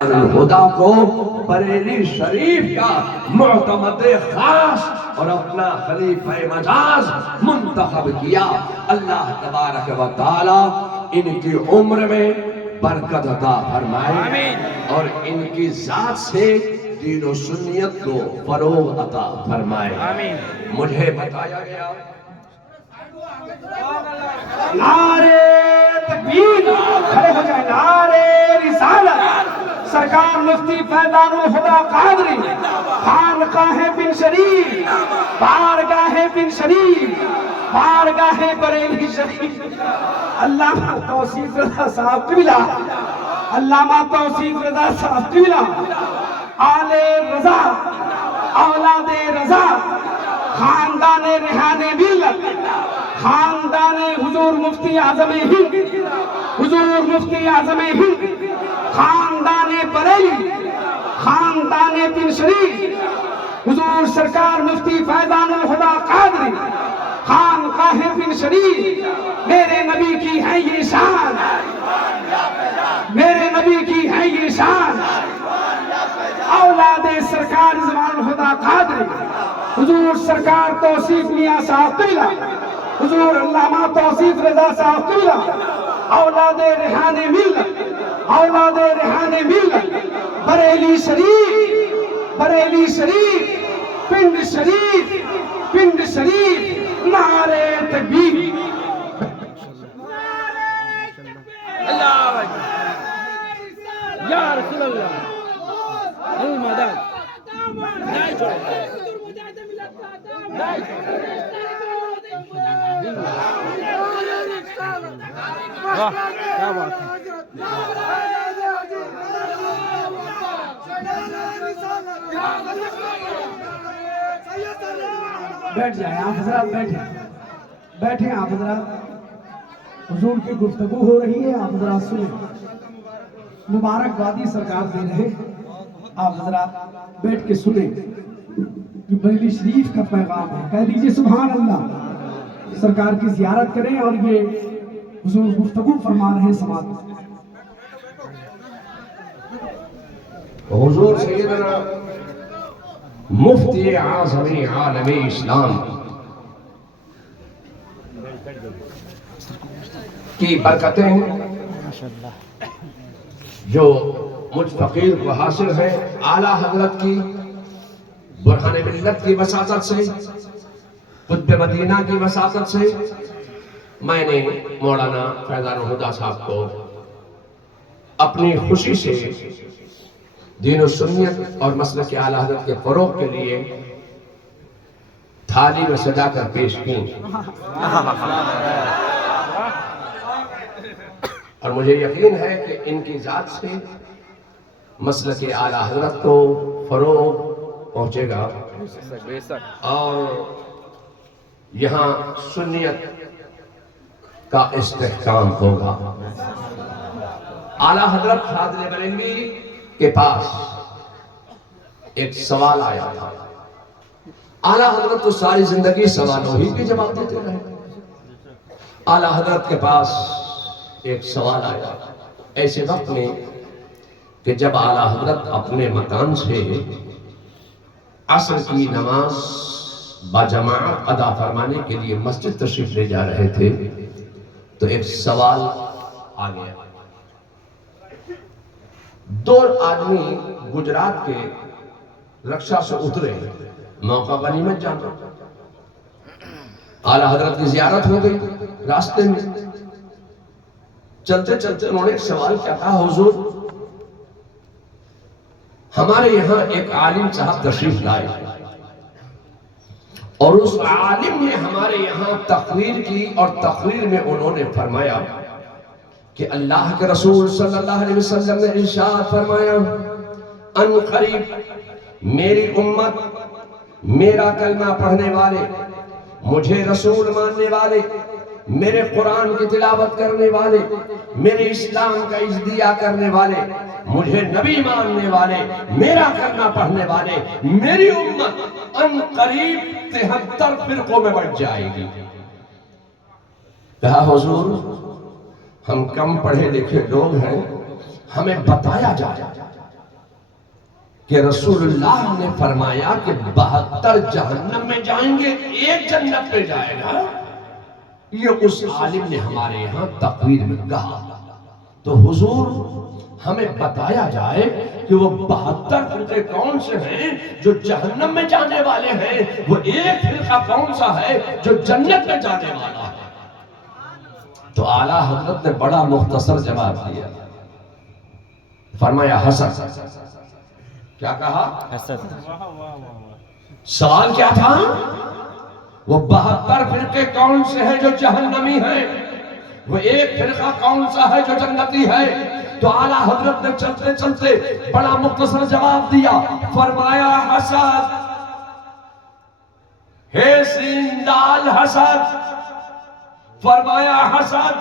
الہدا کو بریلی شریف کا معتمد خاص اور اپنا خلیفہ مجاز منتخب کیا۔ اللہ تبارک و تعالی ان کی عمر میں برکت عطا فرمائے اور ان کی ذات سے دین و سنیت کو فروغ عطا فرمائے۔ مجھے بتایا گیا نعرے تکبیر، کھڑے ہو جائیں، نعرے رسالت، سرکار مفتی فیضان الہدا قادری، خانقاہ بن شریف، بارگاہ بن شریف، بارگاہ بریلی شریف، علامہ توصیف رضا صاحب قبلہ، علامہ توصیف رضا صاحب قبلہ، آل رضا، اولاد رضا، خاندان ریحان ملت، خاندان حضور مفتی اعظم ہند، حضور مفتی اعظم ہند، خاندان بریلی، خاندان بن شریف، حضور سرکار مفتی فیضان الہدا قادری، خانقاہ بن شریف، میرے نبی کی ہے یہ شان، میرے نبی کی ہے یہ شان، اولاد سرکار رضوان الہدا قادری، حضور سرکار توصیف میاں صاحب قبلہ، حضور علامہ توصیف رضا صاحب قبلہ، اولاد ریحان ملت، اولاد ریحان ملت، بریلی شریف، بریلی شریف، پنڈ شریف، پنڈ شریف، نعرے تکبیر، اللہ یا رسول اللہ المدد نہیں چھوڑے کیا بات ہے۔ بیٹھ جائیں آپ حضرات، بیٹھیں آپ حضرات، حضور کی گفتگو ہو رہی ہے، آپ حضرات سنیں، مبارکبادی سرکار دے رہے، آپ حضرات بیٹھ کے سنیں کہ بریلی شریف کا پیغام ہے، کہہ دیجئے سبحان اللہ، سرکار کی زیارت کریں اور یہ حضور گفتگو فرما رہے ہیں سماعت۔ حضور سیدنا مفتی اعظم عالم اسلام کی برکتیں جو مجھ فقیر کو حاصل ہے، اعلیٰ حضرت کی برہان ملت کی وساطت سے، قطب مدینہ کی وساطت سے، میں نے مولانا فیضان الہدا صاحب کو اپنی خوشی سے دین و سنیت اور مسلک اعلیٰ حضرت کے فروغ کے لیے تھالی میں سجا کر پیش کی، اور مجھے یقین ہے کہ ان کی ذات سے مسلک اعلیٰ حضرت کو فروغ پہنچے گا اور یہاں سنیت کا استحکام ہوگا۔ اعلیٰ حضرت فاضل بریلوی کے پاس ایک سوال آیا تھا۔ اعلیٰ حضرت تو ساری زندگی سوالوں ہی کے جواب دیتے رہے۔ اعلیٰ حضرت کے پاس ایک سوال آیا ایسے وقت میں کہ جب اعلیٰ حضرت اپنے مکان سے عصر کی نماز باجماعت ادا فرمانے کے لیے مسجد تشریف لے جا رہے تھے تو ایک سوال آ گیا۔ دو آدمی گجرات کے رکشا سے اترے، موقع غنیمت جانا، اعلیٰ حضرت کی زیارت ہو گئی، راستے میں چلتے چلتے انہوں نے ایک سوال کیا تھا، حضور ہمارے یہاں ایک عالم صاحب تشریف لائے اور اس عالم نے ہمارے یہاں تقریر کی اور تقریر میں انہوں نے فرمایا کہ اللہ کے رسول صلی اللہ علیہ وسلم نے ارشاد فرمایا، ان قریب میری امت، میرا کلمہ پڑھنے والے، مجھے رسول ماننے والے، میرے قرآن کی تلاوت کرنے والے، میرے اسلام کا اجزیہ کرنے والے، مجھے نبی ماننے والے، میرا کلمہ پڑھنے والے، میری امت ان قریب 73 فرقوں میں بٹ جائے گی۔ کہا حضور ہم کم پڑھے لکھے لوگ ہیں، ہمیں بتایا جائے کہ رسول اللہ نے فرمایا کہ 72 جہنم میں جائیں گے، ایک جنت میں جائے گا، یہ اس عالم نے ہمارے یہاں تقریر میں کہا۔ تو حضور ہمیں بتایا جائے کہ وہ 72 فرقے کون سے ہیں جو جہنم میں جانے والے ہیں، وہ ایک فرقہ کون سا ہے جو جنت میں جانے والا ہے۔ تو اعلیٰ حضرت نے بڑا مختصر جواب دیا، فرمایا حسد۔ کیا کہا؟ حسد۔ سوال کیا تھا؟ وہ 72 فرقے کون سے ہیں جو جہنمی ہیں، وہ ایک فرقہ کون سا ہے جو جنتی ہے؟ تو اعلیٰ حضرت نے چلتے چلتے بڑا مختصر جواب دیا، فرمایا حسد ہے، سین دال حسد۔ فرمایا حسد،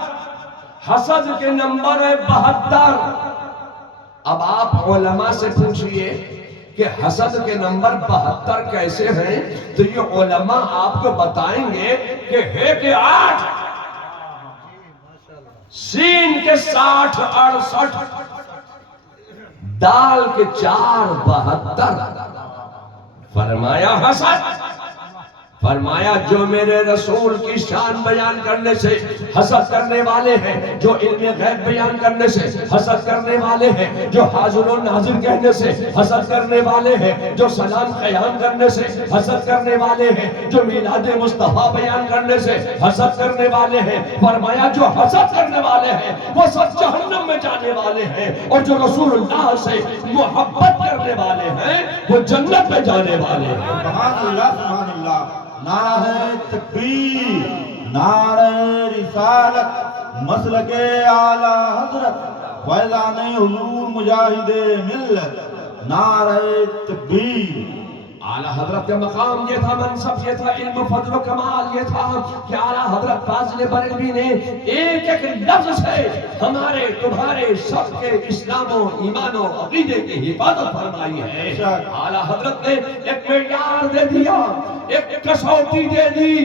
حسد کے نمبر ہے 72۔ اب آپ علماء سے پوچھئے کہ حسد کے نمبر 72 کیسے ہیں، تو یہ علماء آپ کو بتائیں گے کہ ہے کہ 8، سین کے 60 68، دال کے 4 72۔ فرمایا حسد، فرمایا جو میرے رسول کی شان بیان کرنے سے حسد کرنے والے ہیں، جو علم غیب بیان کرنے سے حسد کرنے والے ہیں، جو حاضر و ناظر کہنے سے حسد کرنے والے ہیں، جو سلام قیام کرنے سے حسد کرنے والے ہیں، جو میلاد مصطفیٰ بیان کرنے سے حسد کرنے والے ہیں، فرمایا جو حسد کرنے والے ہیں وہ سب جہنم میں جانے والے ہیں، اور جو رسول اللہ سے محبت کرنے والے ہیں وہ جنت میں جانے والے ہیں۔ سبحان اللہ، سبحان اللہ۔ نعرہ تکبیر، نعرہ رسالت، مسلک اعلی حضرت فیضان حضور مجاہد ملت، نعرہ تکبیر۔ اعلیٰ حضرت کا مقام یہ تھا، منصب یہ تھا، علم و فضل و کمال یہ تھا کہ اعلیٰ حضرت فاضل بریلوی نے ایک ایک لفظ سے ہمارے تمہارے سب کے اسلام و ایمان و عقیدے کی حفاظت فرمائی ہے۔ اعلیٰ حضرت نے ایک معیار دے دیا، ایک کسوٹی دے دی،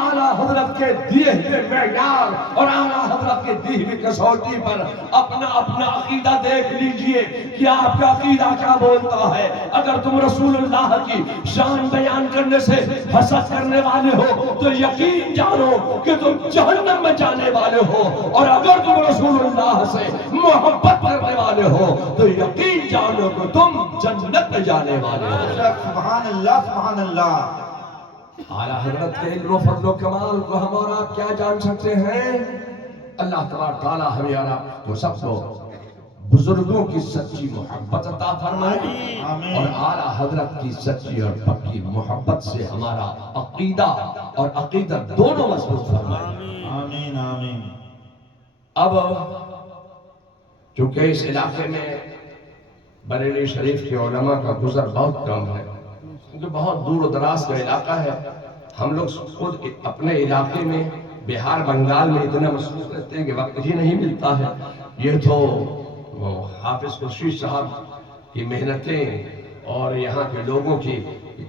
اعلیٰ حضرت کے دیے ہوئے معیار اور اعلیٰ حضرت کے دی ہوئی کسوٹی پر اپنا اپنا عقیدہ دیکھ لیجئے کہ آپ کا عقیدہ کیا بولتا ہے۔ اگر تم رسول اللہ کی شان بیان کرنے سے حسد کرنے والے ہو تو یقین جانو کہ تم جہنم میں جانے والے ہو، اور اگر تم رسول اللہ سے محبت کرنے والے ہو تو یقین جانو کہ تم جنت میں جانے والے ہو۔ سبحان اللہ، سبحان اللہ۔ اعلیٰ حضرت کے علم و فضل و کمال کو ہم اور آپ کیا جان سکتے ہیں؟ اللہ تبارک تعالیٰ ہمیں اور آپ کو سب کو بزرگوں کی سچی محبت عطا فرمائے، اور اعلیٰ حضرت کی سچی اور پکی محبت سے ہمارا عقیدہ اور عقیدت دونوں مضبوط فرمائے۔ آمین آمین۔ اب چونکہ اس علاقے میں بریلی شریف کے علماء کا گزر بہت کم ہے، کیونکہ بہت دور و دراز کا علاقہ ہے، ہم لوگ خود اپنے علاقے میں بہار بنگال میں اتنا مصروف رہتے ہیں کہ وقت ہی نہیں ملتا ہے۔ یہ تو حافظ خورشید صاحب کی محنتیں اور یہاں کے لوگوں کی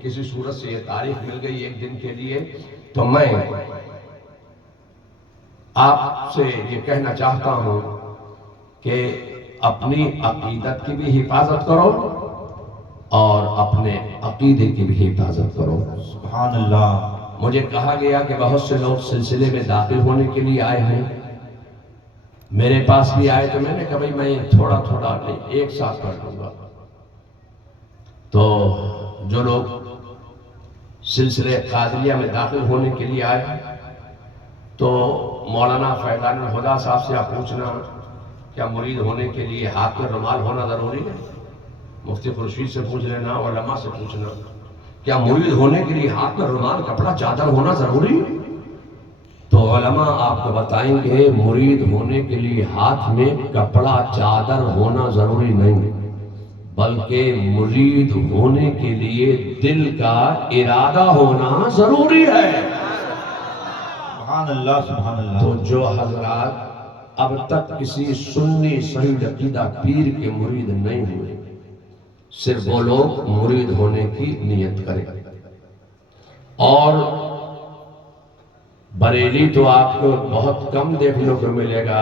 کسی صورت سے یہ تاریخ مل گئی ایک دن کے لیے، تو میں آپ سے یہ کہنا چاہتا ہوں کہ اپنی عقیدت کی بھی حفاظت کرو اور اپنے عقیدے کی بھی حفاظت کرو۔ سبحان اللہ۔ مجھے کہا گیا کہ بہت سے لوگ سلسلے میں داخل ہونے کے لیے آئے ہیں، میرے پاس بھی آئے تو میں نے کہا بھائی میں تھوڑا تھوڑا نہیں ایک ساتھ کر لوں گا۔ تو جو لوگ سلسلے قادریہ میں داخل ہونے کے لیے آئے تو مولانا فیضان الہدیٰ صاحب سے آپ پوچھنا کیا مرید ہونے کے لیے ہاتھ میں رومال ہونا ضروری ہے؟ مفتی خورشید سے پوچھ لینا، علماء سے پوچھنا کیا مرید ہونے کے لیے ہاتھ میں رومال کپڑا چادر ہونا ضروری ہے؟ تو علماء آپ کو بتائیں گے مرید ہونے کے لیے ہاتھ میں کپڑا چادر ہونا ضروری نہیں، بلکہ مرید ہونے کے لیے دل کا ارادہ ہونا ضروری ہے۔ سبحان اللہ، سبحان اللہ۔ تو جو حضرات اب تک کسی سنی صحیح عقیدہ پیر کے مرید نہیں ہوئے، صرف وہ لوگ مرید ہونے کی نیت کریں۔ اور بریلی تو آپ کو بہت کم دیکھنے کو ملے گا،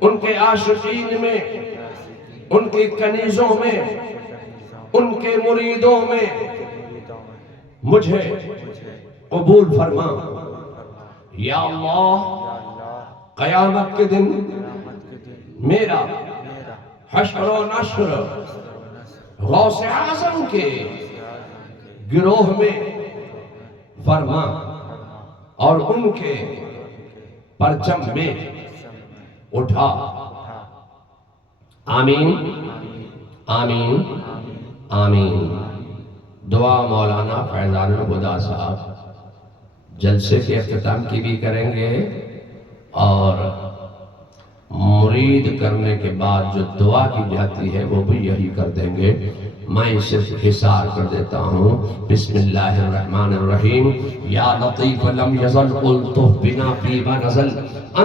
ان کے عاشقین میں، ان کے کنیزوں میں، ان کے مریدوں میں مجھے قبول فرما۔ یا اللہ قیامت کے دن میرا حشر و نشر غوث اعظم کے گروہ میں فرما اور ان کے پرچم میں اٹھا۔ آمین آمین آمین۔ دعا مولانا فیضان الہدیٰ صاحب جلسے کے اختتام کی بھی کریں گے، اور مرید کرنے کے بعد جو دعا کی جاتی ہے وہ بھی یہی کر دیں گے۔ میں صرف حصار کر دیتا ہوں۔ بسم اللہ الرحمن الرحیم۔ یا لطیف لم یزل الطف بنا فیما نزل